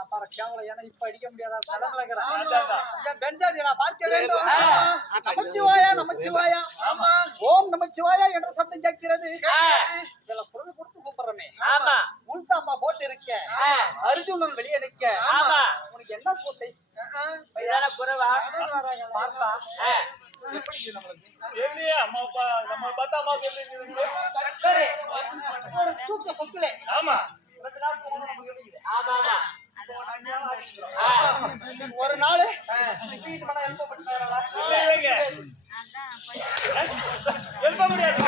அப்புறம் கேவலம் ஏன்னா இப்ப அடிக்க முடியாத நிலமில இருக்கிறேன் பெஞ்சாதி நான் பார்க்க வேண்டும். நமச்சிவாயா நமச்சிவாயா ஓம் நமச்சிவாயா என்ற சத்தம் கேட்கிறது. இதுல குரல் கொடுத்து கூப்பிடுறமே உள்தாமா போட்டு இருக்க அர்ஜுனன் வெளியெடுக்க உனக்கு என்ன பூசை குறைவா பார்த்தா நம்ம பார்த்தா அம்மாவுக்கு சரி ஒரு தூக்க சொத்துல ஒரு நாள் வீட்டு மன எழுப்ப முடியாது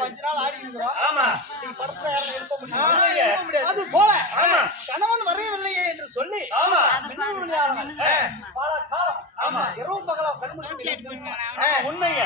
கொஞ்ச நாள் ஆடி இருக்கிறோம். ஆமா நீங்க படத்துல யாரும் எழுப்ப முடியாது. அது போல கணவன் வரையவில்லையே என்று சொல்லி ஆமா பல காலம் இரவு பகலாம் கண்முடி உண்மைங்க